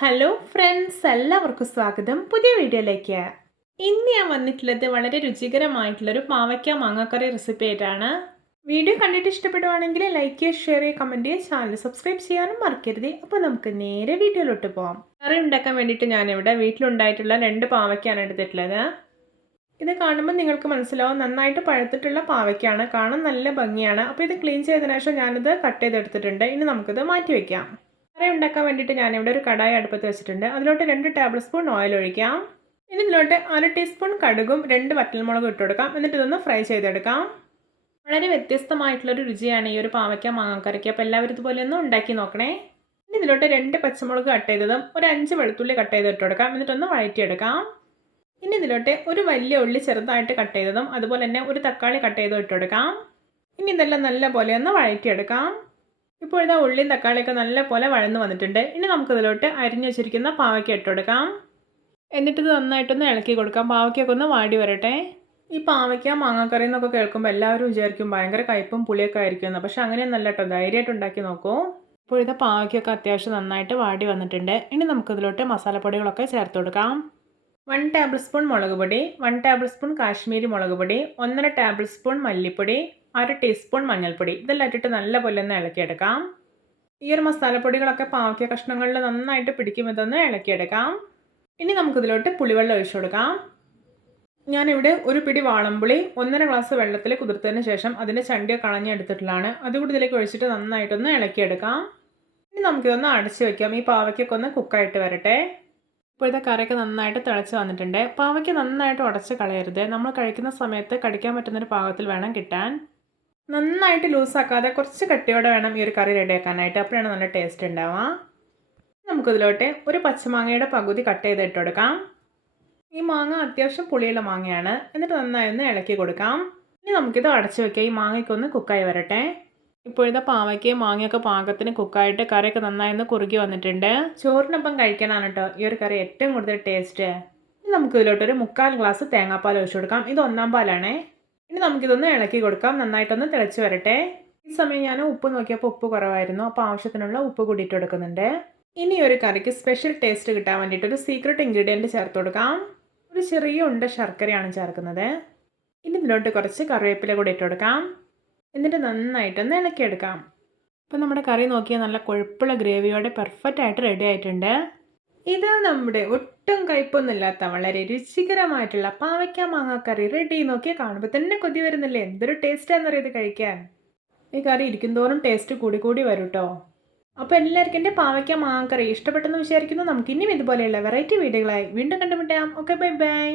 Hello friends എല്ലാവർക്കും സ്വാഗതം. പുതിയ വീഡിയോയിലേക്ക്. ഇന്ന് ഞാൻ വന്നിട്ടുള്ളത് വളരെ രുചികരമായിട്ടുള്ളൊരു പാവയ്ക്ക മാങ്ങാക്കറി റെസിപ്പി ആയിട്ടാണ്. വീഡിയോ കണ്ടിട്ട് ഇഷ്ടപ്പെടുവാണെങ്കിൽ ലൈക്ക് ചെയ്യുക ഷെയർ ചെയ്യുക. കമന്റ് ചെയ്യുക ചാനൽ സബ്സ്ക്രൈബ് ചെയ്യാനും മറക്കരുത്. അപ്പോൾ നമുക്ക് നേരെ വീഡിയോയിലോട്ട് പോകാം കറി ഉണ്ടാക്കാൻ വേണ്ടിയിട്ട് ഞാനിവിടെ വീട്ടിലുണ്ടായിട്ടുള്ള രണ്ട് പാവയ്ക്കാണ് എടുത്തിട്ടുള്ളത്. ഇത് കാണുമ്പോൾ നിങ്ങൾക്ക് മനസ്സിലാവും നന്നായിട്ട് പഴുത്തിട്ടുള്ള പാവയ്ക്കാണ്. കാണാൻ നല്ല ഭംഗിയാണ്. അപ്പോൾ ഇത് ക്ലീൻ ചെയ്തതിനു ശേഷം ഞാനിത് കട്ട് ചെയ്തെടുത്തിട്ടുണ്ട്. ഇനി നമുക്കിത് മാറ്റി വയ്ക്കാം കറി ഉണ്ടാക്കാൻ വേണ്ടിയിട്ട് ഞാനിവിടെ ഒരു കടായി അടുപ്പത്ത് വെച്ചിട്ടുണ്ട്. അതിലോട്ട് രണ്ട് ടേബിൾ സ്പൂൺ ഓയിൽ ഒഴിക്കാം. ഇനി ഇതിലോട്ട് അര ടീസ്പൂൺ കടുകും രണ്ട് വറ്റൽമുളകും ഇട്ട് കൊടുക്കാം. എന്നിട്ട് ഇതൊന്ന് ഫ്രൈ ചെയ്തെടുക്കാം. വളരെ വ്യത്യസ്തമായിട്ടുള്ളൊരു രുചിയാണ് ഈ ഒരു പാവയ്ക്ക മാങ്ങാക്കറിക്ക്. അപ്പോൾ എല്ലാവരും ഇതുപോലെ ഒന്ന് ഉണ്ടാക്കി നോക്കണേ. ഇനി ഇതിലോട്ട് രണ്ട് പച്ചമുളക് കട്ട് ചെയ്തതും ഒരു അഞ്ച് വെളുത്തുള്ളി കട്ട് ചെയ്ത് ഇട്ട് കൊടുക്കാം. എന്നിട്ടൊന്ന് വഴറ്റിയെടുക്കാം. ഇനി ഇതിലോട്ട് ഒരു വലിയ ഉള്ളി ചെറുതായിട്ട് കട്ട് ചെയ്തതും അതുപോലെ തന്നെ ഒരു തക്കാളി കട്ട് ചെയ്ത് ഇട്ട് കൊടുക്കാം. ഇനി ഇതെല്ലാം നല്ല പോലെ ഒന്ന് വഴറ്റിയെടുക്കാം. ഇപ്പോൾ ഇതാ ഉള്ളിയും തക്കാളിയൊക്കെ നല്ലപോലെ വഴന്നു വന്നിട്ടുണ്ട്. ഇനി നമുക്കിതിലോട്ട് അരിഞ്ഞു വെച്ചിരിക്കുന്ന പാവയ്ക്ക ഇട്ട് കൊടുക്കാം. എന്നിട്ട് ഇത് നന്നായിട്ടൊന്ന് ഇളക്കി കൊടുക്കാം. പാവയ്ക്കൊക്കെ ഒന്ന് വാടി വരട്ടെ. ഈ പാവയ്ക്ക മാങ്ങാക്കറി എന്നൊക്കെ കേൾക്കുമ്പോൾ എല്ലാവരും വിചാരിക്കും ഭയങ്കര കയ്പും പുളിയൊക്കെ ആയിരിക്കും എന്ന് പക്ഷെ അങ്ങനെയൊന്നല്ല കേട്ടോ. ധൈര്യമായിട്ട് ഉണ്ടാക്കി നോക്കൂ. ഇപ്പോൾ ഇത് പാവയ്ക്കൊക്കെ അത്യാവശ്യം നന്നായിട്ട് വാടി വന്നിട്ടുണ്ട്. ഇനി നമുക്കിതിലോട്ട് മസാലപ്പൊടികളൊക്കെ ചേർത്ത് കൊടുക്കാം. വൺ ടേബിൾ സ്പൂൺ മുളക് പൊടി വൺ ടേബിൾ സ്പൂൺ കാശ്മീരി മുളക് പൊടി ഒന്നര ടേബിൾ സ്പൂൺ മല്ലിപ്പൊടി അര ടീസ്പൂൺ മഞ്ഞൾപ്പൊടി. ഇതെല്ലാം ഇട്ടിട്ട് നല്ലപോലെ ഒന്ന് ഇളക്കിയെടുക്കാം. ഈ ഒരു മസാലപ്പൊടികളൊക്കെ പാവയ്ക്ക കഷ്ണങ്ങളിൽ നന്നായിട്ട് പിടിക്കും ഇതൊന്ന് ഇളക്കിയെടുക്കാം. ഇനി നമുക്കിതിലോട്ട് പുളിവെള്ളം ഒഴിച്ചു കൊടുക്കാം. ഞാനിവിടെ ഒരു പിടി വാളംപുളി ഒന്നര ഗ്ലാസ് വെള്ളത്തിൽ കുതിർത്തതിന് ശേഷം അതിന്റെ ചണ്ടിയൊക്കെ കളഞ്ഞെടുത്തിട്ടുള്ളതാണ്. അതുകൂടി ഇതിലേക്ക് ഒഴിച്ചിട്ട് നന്നായിട്ടൊന്ന് ഇളക്കിയെടുക്കാം. ഇനി നമുക്കിതൊന്ന് അടച്ചു വയ്ക്കാം ഈ പാവയ്ക്കൊക്കെ ഒന്ന് കുക്കായിട്ട് വരട്ടെ. ഇപ്പോഴത്തെ കറിയൊക്കെ നന്നായിട്ട് തിളച്ച് വന്നിട്ടുണ്ട്. പാവയ്ക്ക് നന്നായിട്ട് ഉടച്ച് കളയരുത്. നമ്മൾ കഴിക്കുന്ന സമയത്ത് കടിക്കാൻ പറ്റുന്നൊരു പാകത്തിൽ വേണം കിട്ടാൻ. നന്നായിട്ട് ലൂസാക്കാതെ കുറച്ച് കട്ടിയോടെ വേണം ഈ ഒരു കറി റെഡിയാക്കാനായിട്ട്. അപ്പോഴാണ് നല്ല ടേസ്റ്റ് ഉണ്ടാവുക. നമുക്കിതിലോട്ട് ഒരു പച്ചമാങ്ങയുടെ പകുതി കട്ട് ചെയ്ത് ഇട്ട് കൊടുക്കാം. ഈ മാങ്ങ അത്യാവശ്യം പുളിയുള്ള മാങ്ങയാണ്. എന്നിട്ട് നന്നായി ഒന്ന് ഇളക്കി കൊടുക്കാം. ഇനി നമുക്കിത് അടച്ചു വെക്കാം. ഈ മാങ്ങയ്ക്കൊന്ന് കുക്കായി വരട്ടെ. ഇപ്പോഴത്തെ പാവയ്ക്കയും മാങ്ങയൊക്കെ പാകത്തിന് കുക്കായിട്ട് കറിയൊക്കെ നന്നായി കുറുകി വന്നിട്ടുണ്ട്. ചോറിനൊപ്പം കഴിക്കാനാണ് കേട്ടോ ഈ ഒരു കറി ഏറ്റവും കൂടുതൽ ടേസ്റ്റ് ഇനി നമുക്ക് ഇതിലോട്ടൊരു മുക്കാൽ ഗ്ലാസ് തേങ്ങാപ്പാൽ ഒഴിച്ചു കൊടുക്കാം. ഇത് ഒന്നാം പാലാണേ. ഇനി നമുക്കിതൊന്ന് ഇളക്കി കൊടുക്കാം. നന്നായിട്ടൊന്ന് തിളച്ച് വരട്ടെ. ഈ സമയം ഞാൻ ഉപ്പ് നോക്കിയപ്പോൾ ഉപ്പ് കുറവായിരുന്നു. അപ്പോൾ ആവശ്യത്തിനുള്ള ഉപ്പ് കൂടിയിട്ട് കൊടുക്കുന്നുണ്ട്. ഇനി ഒരു കറിക്ക് സ്പെഷ്യൽ ടേസ്റ്റ് കിട്ടാൻ വേണ്ടിയിട്ട് ഒരു സീക്രട്ട് ഇൻഗ്രീഡിയന്റ് ചേർത്ത് കൊടുക്കാം. ഒരു ചെറിയ ഉണ്ട ശർക്കരയാണ് ചേർക്കുന്നത്. ഇനി ഇതിലോട്ട് കുറച്ച് കറിവേപ്പില കൂടി ഇട്ട് കൊടുക്കാം. എന്നിട്ട് നന്നായിട്ടൊന്ന് ഇളക്കിയെടുക്കാം. ഇപ്പം നമ്മുടെ കറി നോക്കിയാൽ നല്ല കൊഴുപ്പുള്ള ഗ്രേവിയോടെ പെർഫെക്റ്റ് ആയിട്ട് റെഡി ആയിട്ടുണ്ട്. ഇത് നമ്മുടെ ഒട്ടും കയ്പൊന്നുമില്ലാത്ത വളരെ രുചികരമായിട്ടുള്ള പാവയ്ക്ക മാങ്ങാക്കറി റെഡി നോക്കിയാൽ കാണുമ്പോൾ തന്നെ കൊതി വരുന്നില്ലേ? എന്തൊരു ടേസ്റ്റാണെന്നറിയത് കഴിക്കാൻ? ഈ കറി ഇരിക്കും തോറും ടേസ്റ്റ് കൂടി കൂടി വരും കേട്ടോ അപ്പോൾ എല്ലാവർക്കും എന്റെ പാവയ്ക്ക മാങ്ങാക്കറി ഇഷ്ടപ്പെട്ടെന്ന് വിചാരിക്കുന്നു. നമുക്ക് ഇനിയും ഇതുപോലെയുള്ള വെറൈറ്റി വീഡിയോകളായി വീണ്ടും കണ്ടുമുട്ടാം. Okay bye bye